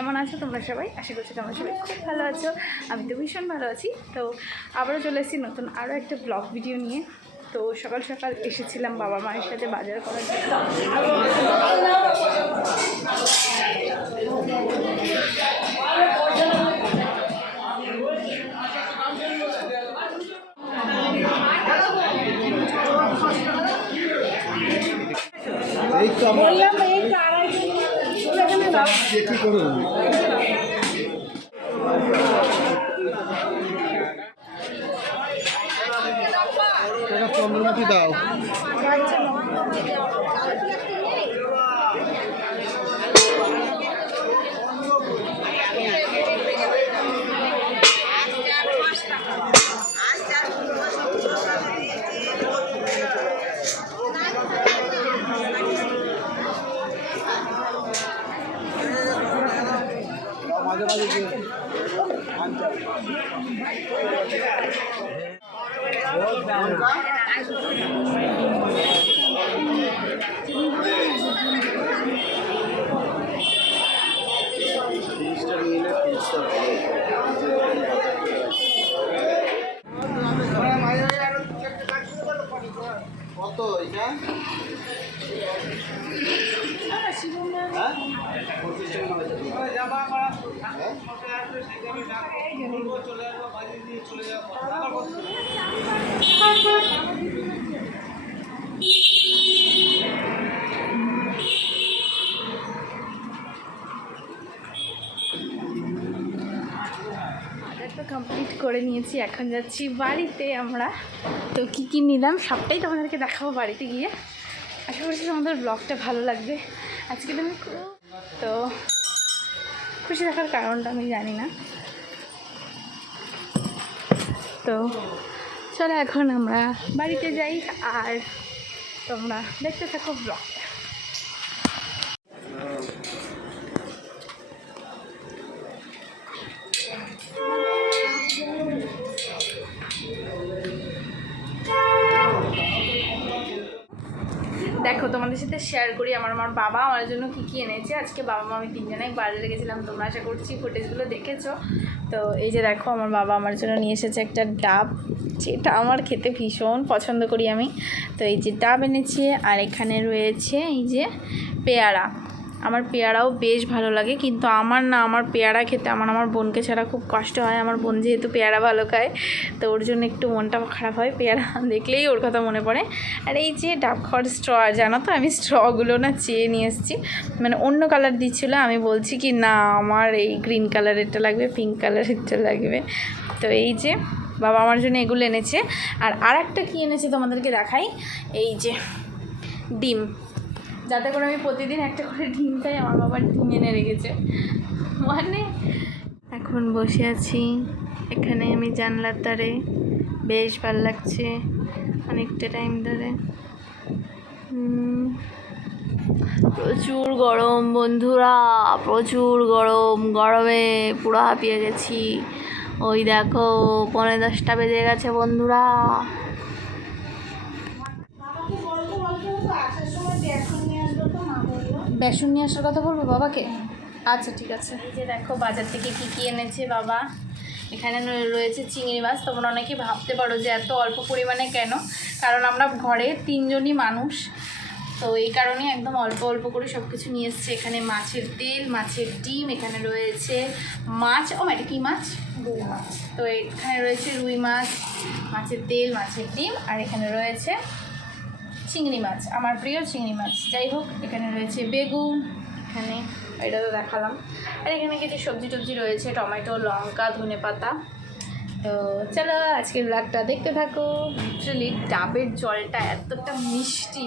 কেমন আছো তোমরা সবাই? আশা করছি তোমরা সবাই খুব ভালো আছো। আমি তো ভীষণ ভালো আছি। তো আবারও চলে এসেছি নতুন আরও একটা ব্লগ ভিডিও নিয়ে। তো সকাল সকাল এসেছিলাম বাবা মায়ের সাথে বাজার করার জন্য। চন্দ্রমাটি দাও। মাঝে মাঝে কত এটা? কমপ্লিট করে নিয়েছি, এখন যাচ্ছি বাড়িতে আমরা। তো কী কী নিলাম সবটাই তোমাদেরকে দেখাবো বাড়িতে গিয়ে। আশা করছি তোমাদের ব্লগটা ভালো লাগবে। আজকে তুমি তো খুশি থাকার কারণটা আমি জানি না। তো চলো এখন আমরা বাড়িতে যাই আর তোমরা দেখতে থাকো ব্লগটা। দেখো তোমাদের সাথে শেয়ার করি আমার বাবা আমার জন্য কী কী এনেছে। আজকে বাবা মা আমি তিনজনেই বাজারে গেছিলাম, তোমরা আশা করছি ফুটেজগুলো দেখেছো। তো এই যে দেখো আমার বাবা আমার জন্য নিয়ে এসেছে একটা ডাব, যেটা আমার খেতে ভীষণ পছন্দ করি আমি। তো এই যে ডাব এনেছি, আর এখানে রয়েছে এই যে পেয়ারা। আমার পেয়ারাও বেশ ভালো লাগে, কিন্তু আমার না, আমার পেয়ারা খেতে আমার বোনকে ছাড়া খুব কষ্ট হয়। আমার বোন যেহেতু পেয়ারা ভালো খায়, তো ওর জন্য একটু মনটা খারাপ হয়, পেয়ারা দেখলেই ওর কথা মনে পড়ে। আর এই যে ডাব খাওয়ার স্ট্র, জানো তো আমি স্ট্রগুলো না চেয়ে নিয়ে এসেছি, মানে অন্য কালার দিচ্ছিলো, আমি বলছি কি না আমার এই গ্রিন কালারেরটা লাগবে, পিঙ্ক কালারেরটা লাগবে। তো এই যে বাবা আমার জন্য এগুলো এনেছে। আর একটা কী এনেছে তোমাদেরকে দেখাই, এই যে ডিম, যাতে করে আমি প্রতিদিন একটা করে ডিম খাই। আমার বাবা ডিম এনে রেখেছে, মানে এখন বসে আছি এখানে আমি জানলার ধারে, বেশ ভালো লাগছে অনেকটা টাইম ধরে। প্রচুর গরম বন্ধুরা, প্রচুর গরম, গরমে পুরো হাঁপিয়ে গেছি। ওই দেখো 9:45 বেজে গেছে বন্ধুরা। বেসন নিয়ে আসার কথা বলবো বাবাকে? আচ্ছা ঠিক আছে। এই যে দেখো বাজার থেকে কী কী এনেছে বাবা। এখানে রয়েছে চিংড়ি মাছ। তোমরা অনেকে ভাবতে পারো যে এত অল্প পরিমাণে কেন, কারণ আমরা ঘরে 3 জনই মানুষ, তো এই কারণে একদম অল্প অল্প করে সব কিছু নিয়ে এসছে। এখানে মাছের তেল, মাছের ডিম, এখানে রয়েছে মাছ, এটা কী মাছ? রুই মাছ। তো এখানে রয়েছে রুই মাছ, মাছের তেল, মাছের ডিম, আর এখানে রয়েছে চিংড়ি মাছ, আমার প্রিয় চিংড়ি মাছ। যাই হোক, এখানে রয়েছে বেগুন, এখানে এটা তো দেখালাম, আর এখানে কিছু সবজি টবজি রয়েছে, টমেটো, লঙ্কা, ধনেপাতা। তো চলো আজকের ব্লগটা দেখতে থাকো। লিটারালি ডাবের জলটা এতটা মিষ্টি,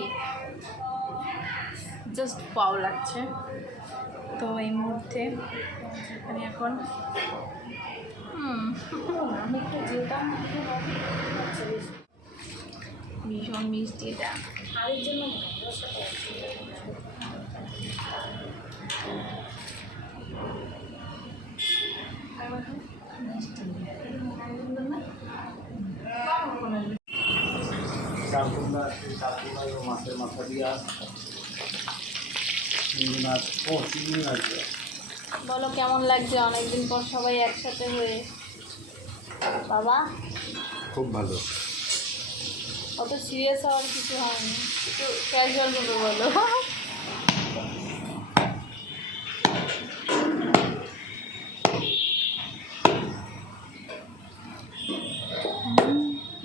জাস্ট পাও লাগছে। তো এই মুহূর্তে আমি এখন আমি একটু যেতাম, ভীষণ মিষ্টি এটা। আরের জন্য মাছের মাথা দিয়া চিংড়ি মাছ, চিংড়ি মাছ বলো কেমন লাগছে অনেকদিন পর সবাই একসাথে হয়ে? বাবা খুব ভালো। অত সিরিয়াস হওয়ার কিছু হয়নি, একটু ক্যাজুয়াল মতো বলো।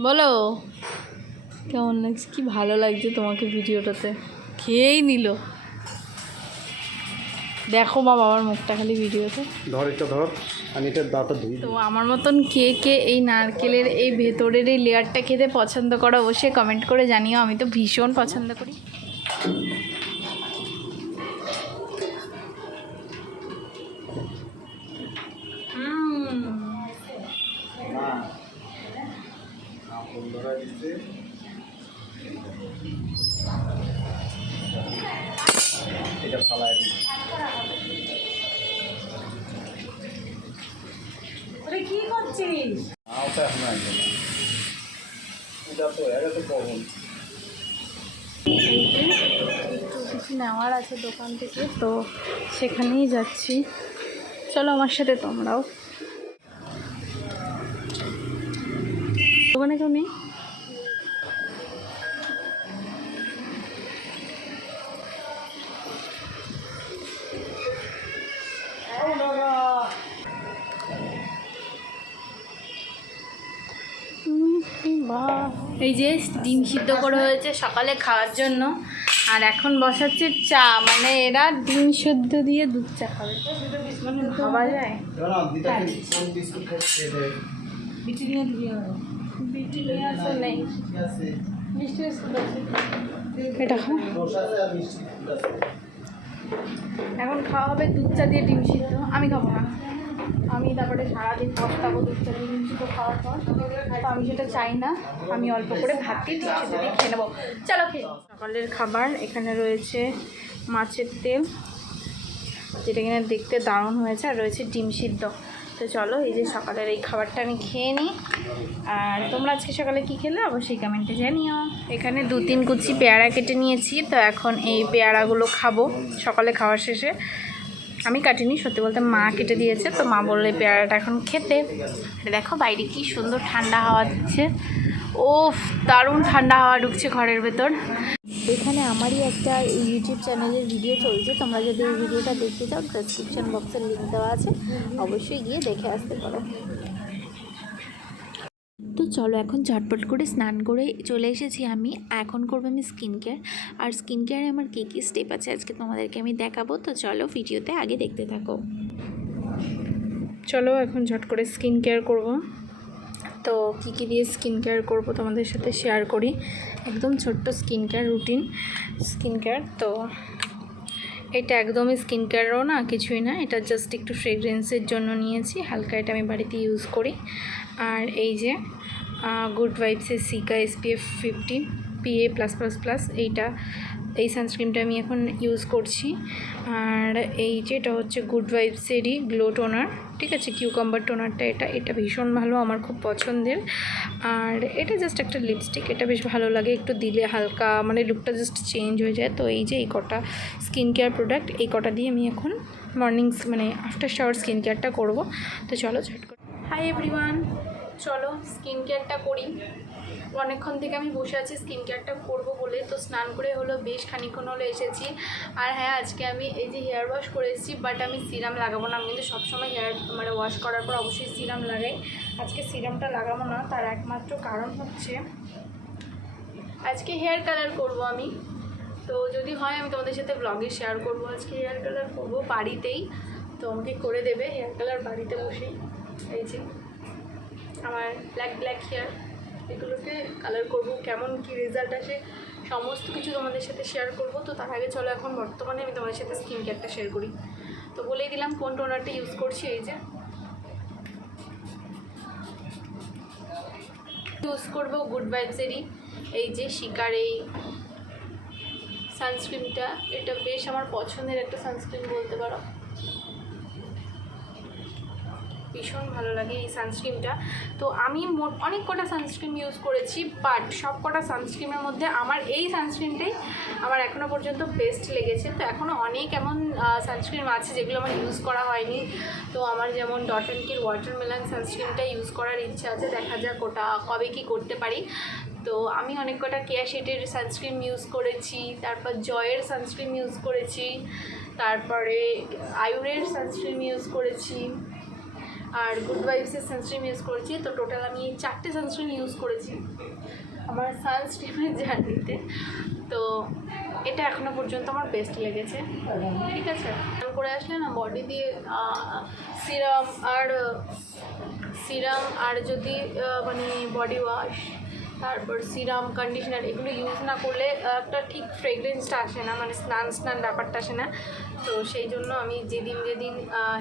বলো কেমন লাগছে? কি ভালো লাগছে তোমাকে ভিডিওটাতে, খেয়েই নিল। দেখো মা বাবার মুখটা খালি ভিডিওতে। ধর এটা ধর, আমি এটার দাঁতটা ধুই। তো আমার মতন কে কে এই নারকেলের এই ভেতরের এই লেয়ারটা খেতে পছন্দ করো অবশ্যই কমেন্ট করে জানিও। আমি তো ভীষণ পছন্দ করি। এটা ফালায় দিই। কি করছিস? ওটা এখন আসবে না, এটা তো এরা তো কখন একটু কিছু নেওয়ার আছে দোকান থেকে, তো সেখানেই যাচ্ছি। চলো আমার সাথে তোমরাও। দোকানে কেউ নেই? এই যে ডিম সিদ্ধ করে হয়েছে সকালে খাওয়ার জন্য, আর এখন বসাচ্ছে চা। মানে এরা ডিম সিদ্ধ দিয়ে দুধ চা খাবে, মানে ভাবা যায়? বিস্কুট খাচ্ছে বিটি নিয়ে আসো নেই, মিষ্টি বিস্কুট আছে, এটা খাও। এখন খাওয়া হবে দুধ চা দিয়ে ডিম সিদ্ধ। আমি খাবো না, আমি তারপরে সারাদিন পস্তাবো দুধ চা দিয়ে ডিম সিদ্ধ খাওয়ার পর। তো আমি সেটা চাই না, আমি অল্প করে ভাত দিয়ে ডিম সিদ্ধ দিয়ে খেয়ে নেবো। চলো খেয়ে। সকালের খাবার এখানে রয়েছে মাছের তেল, যেটা কিনা দেখতে দারুণ হয়েছে, আর রয়েছে ডিম সিদ্ধ। তো চলো এই যে সকালের এই খাবারটা আমি খেয়ে নিই। আর তোমরা আজকে সকালে কী খেলে অবশ্যই কমেন্টে জানিও। এখানে 2-3 কুচি পেয়ারা কেটে নিয়েছি, তো এখন এই পেয়ারাগুলো খাবো সকালে খাওয়ার শেষে। আমি কাটিনি, সত্যি বলতে মা কেটে দিয়েছে, তো মা বললে পেয়ারাটা এখন খেতে। দেখো বাইরে কি সুন্দর ঠান্ডা হাওয়া দিচ্ছে, ওফ দারুণ ঠান্ডা হাওয়া ঢুকছে ঘরের ভেতর। এখানে আমারই একটা ইউটিউব চ্যানেলের ভিডিও চলছে, তোমরা যদি এই ভিডিওটা দেখতে চাও ডেসক্রিপশন বক্সের লিঙ্ক দেওয়া আছে, অবশ্যই গিয়ে দেখে আসতে পারো। তো চলো এখন ঝটপট করে স্নান করে চলে এসেছি আমি। এখন করবো আমি স্কিন কেয়ার, আর স্কিন কেয়ারে আমার কী কী স্টেপ আছে আজকে তোমাদেরকে আমি দেখাবো। তো চলো ভিডিওতে আগে দেখতে থাকো। চলো এখন ঝট করে স্কিন কেয়ার করবো। তো কী কী দিয়ে স্কিন কেয়ার করবো তোমাদের সাথে শেয়ার করি। একদম ছোট্ট skin care routine skin care. তো এটা একদমই স্কিন কেয়ারও না, কিছুই না, এটা জাস্ট একটু ফ্রেগরেন্সের জন্য নিয়েছি হালকা, এটা আমি বাড়িতে ইউজ করি। আর এই যে গুড ভাইবসের সিকা SPF 50 PA+++, এই সানস্ক্রিনটা আমি এখন ইউজ করছি। আর এই যেটা হচ্ছে গুড ভাইবসেরই গ্লো টোনার, ঠিক আছে, কিউকাম্বার টোনারটা, এটা ভীষণ ভালো, আমার খুব পছন্দের। আর এটা জাস্ট একটা লিপস্টিক, এটা বেশ ভালো লাগে, একটু দিলে হালকা মানে লুকটা জাস্ট চেঞ্জ হয়ে যায়। তো এই যে এই কটা স্কিন কেয়ার প্রোডাক্ট, এই কটা দিয়ে আমি এখন মর্নিংস মানে আফটার শাওয়ার স্কিন কেয়ারটা করবো। তো চলো ঝট করে। হাই এভরিওয়ান, চলো স্কিন কেয়ারটা করি। অনেকক্ষণ থেকে আমি বসে আছি স্কিন কেয়ারটা করবো বলে, তো স্নান করে হলো বেশ খানিক্ষণ হলো এসেছি। আর হ্যাঁ, আজকে আমি এই যে হেয়ার ওয়াশ করে এসেছি, বাট আমি সিরাম লাগাবো না। আমি কিন্তু সবসময় হেয়ার মানে ওয়াশ করার পর অবশ্যই সিরাম লাগাই, আজকে সিরামটা লাগাবো না। তার একমাত্র কারণ হচ্ছে আজকে হেয়ার কালার করব আমি। তো যদি হয় আমি তোমাদের সাথে ব্লগে শেয়ার করব। আজকে হেয়ার কালার করব বাড়িতেই, তো আমাকে করে দেবে হেয়ার কালার বাড়িতে বসেই। এই যে আমার ব্ল্যাক হেয়ার, এগুলোকে কালার করব, কেমন কি রেজাল্ট আসে সমস্ত কিছু তোমাদের সাথে শেয়ার করব। তো তার আগে চলো এখন বর্তমানে আমি তোমাদের সাথে স্কিন কেয়ারটা শেয়ার করি। তো বলেই দিলাম কোন টোনারটা ইউজ করছি। এই যে ইউজ করবো গুড ভাইবসেরই এই যে শিকার এই সানস্ক্রিনটা, এটা বেশ আমার পছন্দের একটা সানস্ক্রিন বলতে পারো। ভীষণ ভালো লাগে এই সানস্ক্রিনটা। তো আমি অনেক কটা সানস্ক্রিন ইউজ করেছি, বাট সব কটা সানস্ক্রিনের মধ্যে আমার এই সানস্ক্রিনটাই আমার এখনও পর্যন্ত বেস্ট লেগেছে। তো এখনও অনেক এমন সানস্ক্রিন আছে যেগুলো আমার ইউজ করা হয়নি। তো আমার যেমন ডট অ্যান্ড কির ওয়াটারমেলন সানস্ক্রিনটা ইউজ করার ইচ্ছা আছে, দেখা যাক ওটা কবে কি করতে পারি। তো আমি অনেক কটা কেয়া শেটের সানস্ক্রিন ইউজ করেছি, তারপর জয়ের সানস্ক্রিন ইউজ করেছি, তারপরে আয়ুরের সানস্ক্রিন ইউজ করেছি, আর গুড ভাইবসের সানস্ক্রিন ইউজ করেছি। তো টোটাল আমি 4টে সানস্ক্রিন ইউজ করেছি আমার সানস্ক্রিনের জার্নিতে। তো এটা এখনও পর্যন্ত আমার বেস্ট লেগেছে। ঠিক আছে, করে আসলে না বডি দিয়ে সিরাম আর যদি মানে বডি ওয়াশ, তারপর সিরাম, কন্ডিশনার এগুলো ইউজ না করলে একটা ঠিক ফ্রেগরেন্সটা আসে না, মানে স্নান ব্যাপারটা আসে না। তো সেই জন্য আমি যেদিন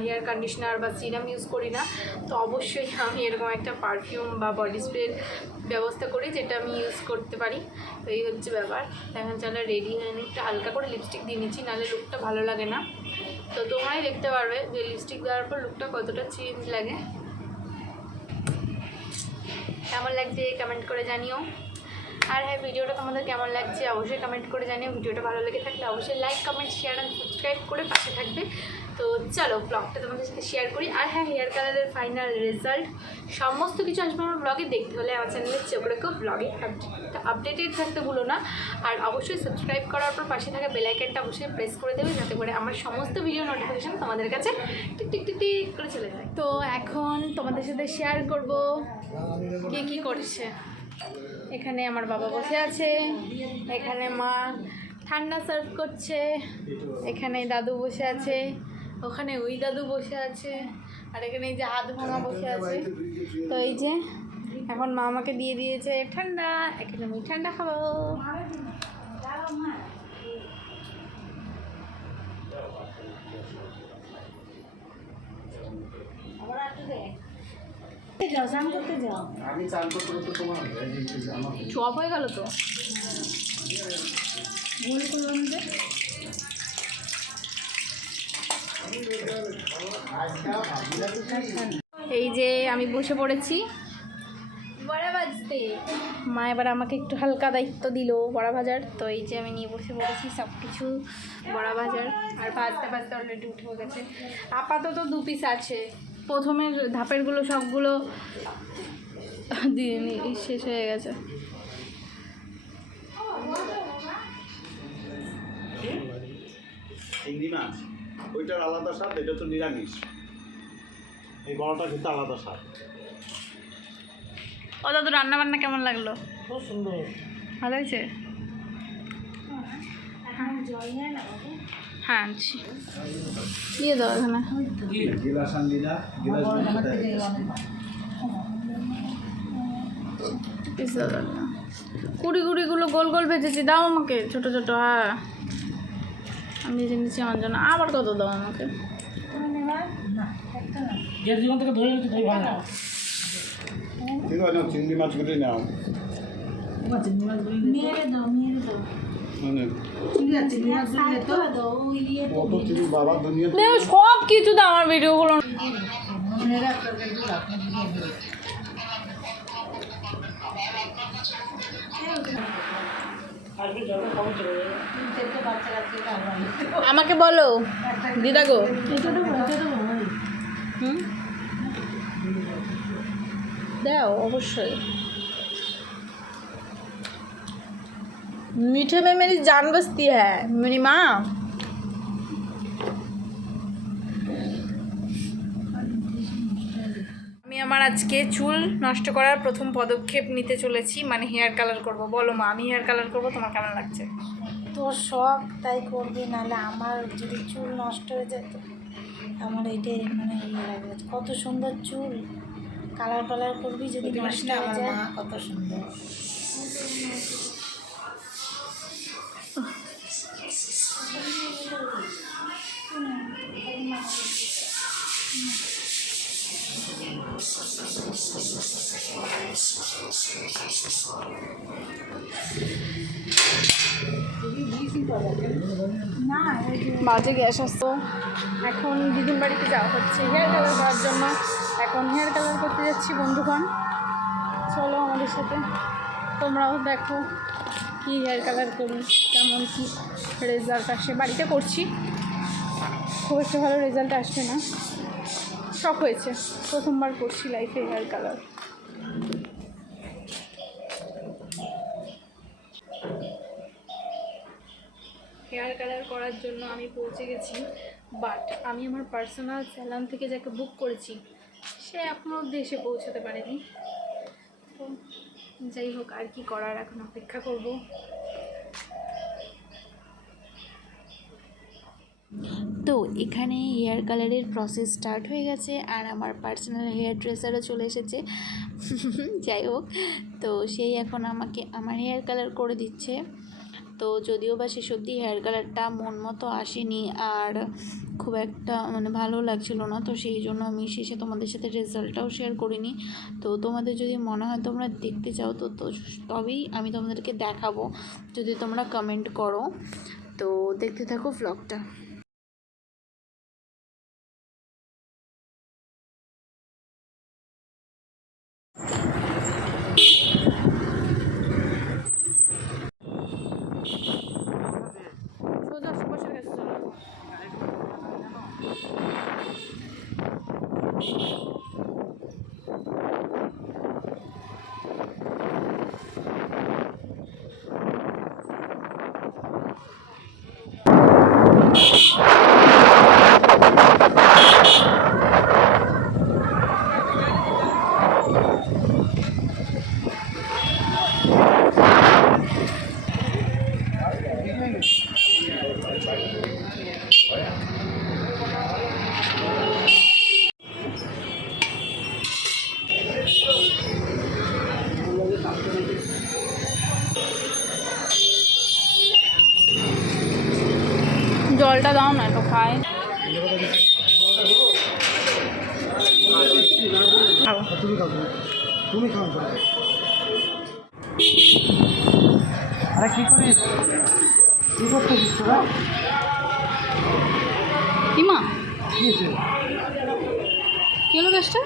হেয়ার কন্ডিশনার বা সিরাম ইউজ করি না, তো অবশ্যই আমি এরকম একটা পারফিউম বা বডি স্প্রের ব্যবস্থা করি যেটা আমি ইউজ করতে পারি। তো এই হচ্ছে ব্যাপার। এখন চলো রেডি হয়ে নিই, একটু হালকা করে লিপস্টিক দিয়ে নিচ্ছি, নাহলে লুকটা ভালো লাগে না। তো তোমরাই দেখতে পারবে যে লিপস্টিক দেওয়ার পর লুকটা কতটা চেঞ্জ লাগে। কেমন লাগছে কমেন্ট করে জানিও। আর হ্যাঁ, ভিডিওটা তোমাদের কেমন লাগছে অবশ্যই কমেন্ট করে জানিও। ভিডিওটা ভালো লেগে থাকলে অবশ্যই like, comment, share and subscribe করে পাশে থাকবে। তো চলো ব্লগটা তোমাদের সাথে শেয়ার করি। আর হ্যাঁ, হেয়ার কালারের ফাইনাল রেজাল্ট সমস্ত কিছু আসবে আমার ব্লগে। দেখতে হলে আমার চ্যানেলের চোখ রেখো, ব্লগে আপডেটেড থাকতে ভুলো না। আর অবশ্যই সাবস্ক্রাইব করার পর পাশে থাকা বেল আইকনটা অবশ্যই প্রেস করে দেবে, যাতে করে আমার সমস্ত ভিডিও নোটিফিকেশান তোমাদের কাছে টিক টিক টিক টিক করে চলে যায়। তো এখন তোমাদের সাথে শেয়ার করব কে কী করছে। এখানে আমার বাবা বসে আছে, এখানে মা ঠান্ডা সার্ভ করছে, এখানে দাদু বসে আছে, ওখানে ওই দাদু বসে আছে, আর এখানে এই যে হাত ভাঙা বসে আছে। তো এই যে এখন মা আমাকে দিয়ে দিয়েছে ঠান্ডা, এখানে আমি ঠান্ডা খাবো। চপ হয়ে গেল তো। এই যে আমি বসে পড়েছি বড়া ভাজতে। মা এবার আমাকে একটু হালকা দায়িত্ব দিল বড়া ভাজার। তো এই যে আমি নিয়ে বসে পড়েছি সব কিছু বড়া ভাজার, আর ভাজতে ভাজতে অলরেডি উঠে গেছে। আপাতত 2 পিস আছে, প্রথমের ধাপেরগুলো সবগুলো দিয়ে শেষ হয়ে গেছে। চিংড়ি মাছ ওইটার আলাদা স্বাদ, এটা তো নিরামিষ। এই বড়টা খেতে আলাদা স্বাদ। ও দাদু রান্না বান্না কেমন লাগলো? খুব সুন্দর, ভালো হয়েছে। হ্যাঁ আনছি, দিয়ে দাও এখানে। গিলাস আনলি না? গিলাস কুড়িগুলো গোল গোল ভেজেছি, দাও আমাকে ছোট ছোট। হ্যাঁ আমি নিজে নিচ্ছি আমার জন্য। আবার কত দাও আমাকে? ঠিক আছে, চিংড়ি মাছগুলি নাও। বাবা দুনিয়া সব কিছু দাও আমার ভিডিওগুলো। আমাকে বলো দিদা গো। দাও অবশ্যই। मीठे में मेरी जान बसती है मेरी माँ। আমি আমার আজকে চুল নষ্ট করার প্রথম পদক্ষেপ নিতে চলেছি, মানে হেয়ার কালার করব। বলো মা, আমি হেয়ার কালার করব, তোমার কেমন লাগছে? তোর শখ তাই করবি, নাহলে আমার যদি চুল নষ্ট হয়ে যেত, আমার এইটাই মানে ইয়ে লাগে। কত সুন্দর চুল, কালার টালার করবি যদি নষ্ট হয়ে যায়। কত সুন্দর। বাজে গ্যাস আসতো। এখন দিদির বাড়িতে যাওয়া হচ্ছে হেয়ার কালার করার জন্য। এখন হেয়ার কালার করতে যাচ্ছি বন্ধুগণ, চলো আমাদের সাথে, তোমরাও দেখো কি হেয়ার কালার করি, কেমন কি রেজাল্ট আসে। বাড়িতে করছি, খুব একটা ভালো রেজাল্ট আসবে না, শখ হয়েছে, প্রথমবার করছি লাইফে হেয়ার কালার। হেয়ার কালার করার জন্য আমি পৌঁছে গেছি, বাট আমি আমার পার্সোনাল স্যালন থেকে যাকে বুক করেছি সে এখনও অবধি এসে পৌঁছাতে পারেনি। তো যাই হোক, আর কি করার, এখন অপেক্ষা করব। তো এখানে হেয়ার কালারের প্রসেস স্টার্ট হয়ে গেছে আর আমার পার্সোনাল হেয়ার ড্রেসারও চলে এসেছে। যাই হোক, তো সেই এখন আমাকে আমার হেয়ার কালার করে দিচ্ছে। তো যদিও বা শেষ অবধি হেয়ার কালারটা মন মতো আসেনি আর খুব একটা মানে ভালো লাগছিল না, তো সেই জন্য আমি শেষে তোমাদের সাথে রেজাল্টটাও শেয়ার করিনি। তো তোমাদের যদি মনে হয় তোমরা দেখতে চাও তো তবেই আমি তোমাদেরকে দেখাবো, যদি তোমরা কমেন্ট করো। তো দেখতে থাকো ভ্লগটা। সোজা সুভাষের কাছে চলো। জলটা দাও না, একটু খাই। তুমি খাও। আরে কি করিস, কি করতেছিস তোরা? কিমা কি হয়েছে? কি হলো গাছটা?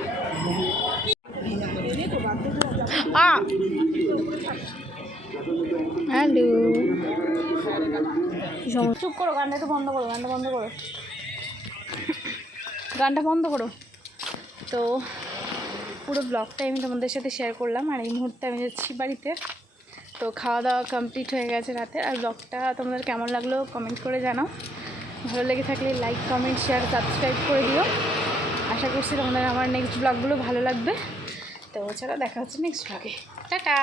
হ্যালো, চুপ করো, গানটা একটু বন্ধ করো, গানটা বন্ধ করো, গানটা বন্ধ করো। তো পুরো ব্লগটাই আমি তোমাদের সাথে শেয়ার করলাম, আর এই মুহূর্তে আমি যাচ্ছি বাড়িতে। তো খাওয়া দাওয়া কমপ্লিট হয়ে গেছে রাতে। আর ব্লগটা তোমাদের কেমন লাগলো কমেন্ট করে জানাও, ভালো লেগে থাকলে লাইক কমেন্ট শেয়ার সাবস্ক্রাইব করে দিও। আশা করছি তোমাদের আমার নেক্সট ব্লগগুলো ভালো লাগবে। তো চলো, দেখা হচ্ছে নেক্সট ব্লগে, টাটা।